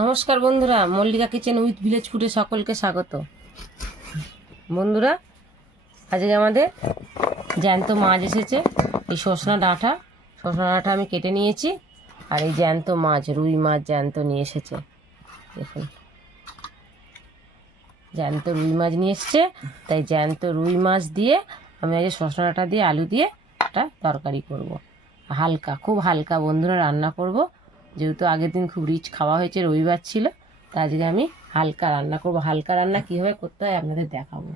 নমস্কার বন্ধুরা, Mallika kitchen with village ফুডে সকলকে স্বাগত। বন্ধুরা, আজকে আমাদের জ্যান্ত মাছ এসেছে। এই সজনা ডাঁটা আমি কেটে নিয়েছি, আর এই জ্যান্ত মাছ, রুই মাছ জ্যান্ত নিয়ে এসেছে। দেখুন, জ্যান্ত রুই মাছ নিয়ে এসছে। তাই জ্যান্ত রুই মাছ দিয়ে আমি আজ সজনা ডাঁটা দিয়ে আলু দিয়ে একটা তরকারি করব। হালকা, খুব হালকা বন্ধুরা রান্না করব, যেহেতু আগের দিন খুব রিচ খাওয়া হয়েছে, রবিবার ছিল। তা আজকে আমি হালকা রান্না করব। হালকা রান্না কীভাবে করতে হয় আপনাদের দেখাবো।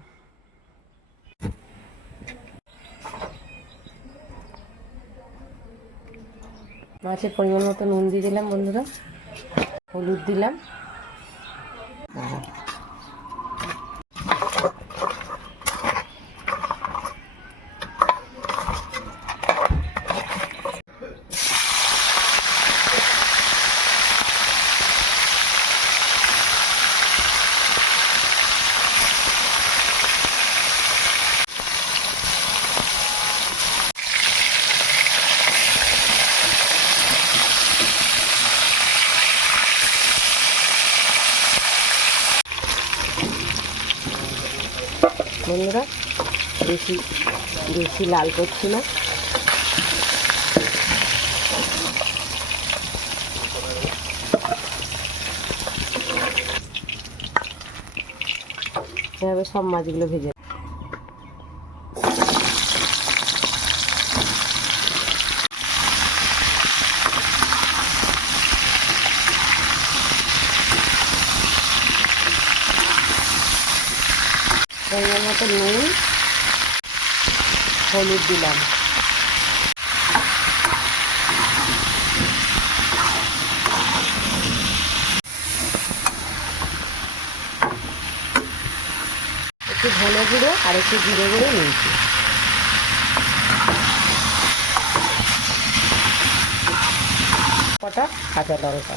মাছের পরিমাণ মতো নুন দিয়ে দিলাম বন্ধুরা, হলুদ দিলাম, বন্ধুরা বেশি বেশি লাল করছি না। এভাবে সব মাছগুলো ভেজে পরিমাণ মতো নুন, হলুদ দিলাম, একটু ধনে গুঁড়ো আর একটু জিরে গুঁড়ো নিয়েছি। কটা কাঁচা লঙ্কা,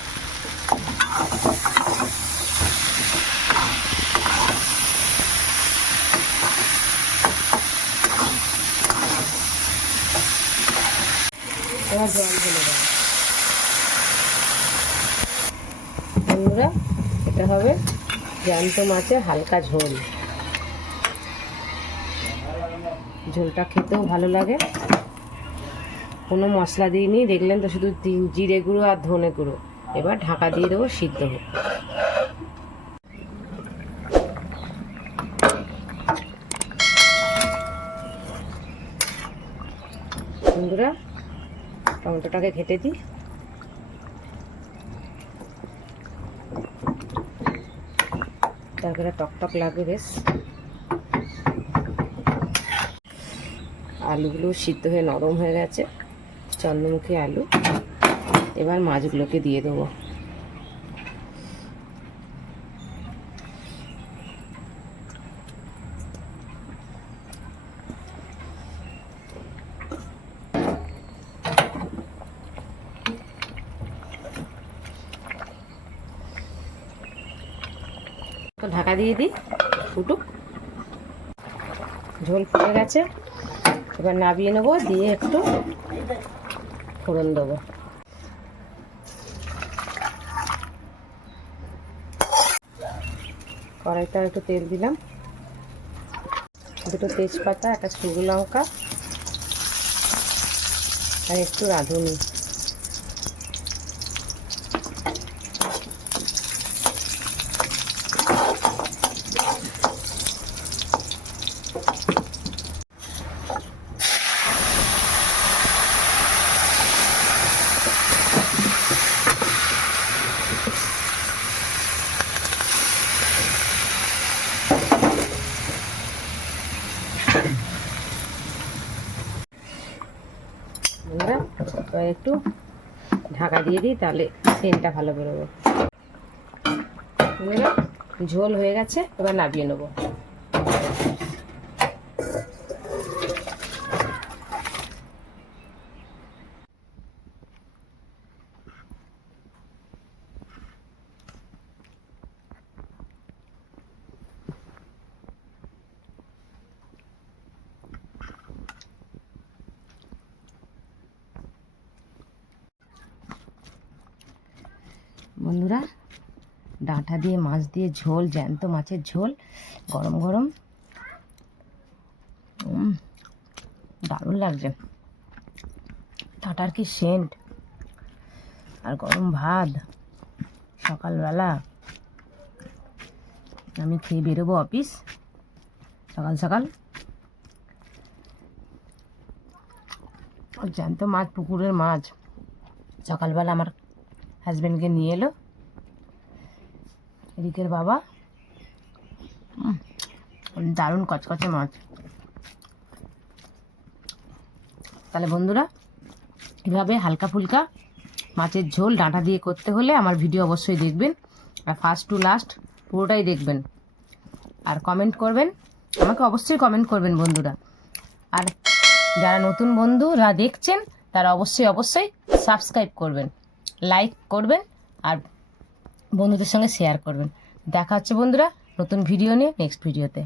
এবার জল ঢেলে দেবো। বন্ধুরা, এটা হবে জ্যান্ত মাছের হালকা ঝোল। ঝোলটা খেতেও ভালো লাগে। কোনো মশলা দিইনি, দেখলেন তো, শুধু জিরে গুঁড়ো আর ধনে গুঁড়ো। এবার ঢাকা দিয়ে দেবো, সিদ্ধ হোক। বন্ধুরা, টমেটোটাকে ঘেটে দিই। তারপরে টকটক লাগবে বেশ। আলুগুলো সিদ্ধ হয়ে নরম হয়ে গেছে, চন্দ্রমুখী আলু। এবার মাছগুলোকে দিয়ে দেবো। তো ঢাকা দিয়ে দিই, ফুটুক। ঝোল ফুটে গেছে, এবার নাবিয়ে নেবো, দিয়ে একটু ফোড়ন দেবো। কড়াইতে একটু তেল দিলাম, দুটো তেজপাতা, একটা শুকনো লঙ্কা আর একটু রাঁধুনি। এবার একটু ঢাকা দিয়ে দিই, তাহলে সেন্টটা ভালো বেরোবে। ঝোল হয়ে গেছে, এবার নাবিয়ে নেবো। বন্ধুরা, ডাঁটা দিয়ে মাছ দিয়ে ঝোল, জ্যান্ত মাছের ঝোল, গরম গরম, দারুণ লাগছে। ডাঁটার কি সেন্ট, আর গরম ভাত সকালবেলা। আমি খেয়ে বেরোবো অফিস সকাল সকাল। জ্যান্ত মাছ, পুকুরের মাছ সকালবেলা আমার হাজব্যান্ডকে নিয়ে এলো এদিকের বাবা। দারুণ কচকচে মাছ। তাহলে বন্ধুরা, এভাবে হালকা ফুলকা মাছের ঝোল ডাঁটা দিয়ে করতে হলে আমার ভিডিও অবশ্যই দেখবেন, আর ফার্স্ট টু লাস্ট পুরোটাই দেখবেন, আর কমেন্ট করবেন, আমাকে অবশ্যই কমেন্ট করবেন বন্ধুরা। আর যারা নতুন বন্ধুরা দেখছেন তারা অবশ্যই সাবস্ক্রাইব করবেন, লাইক করবেন, আর বন্ধুদের সঙ্গে শেয়ার করবেন। দেখা হচ্ছে বন্ধুরা নতুন ভিডিও নিয়ে নেক্সট ভিডিওতে।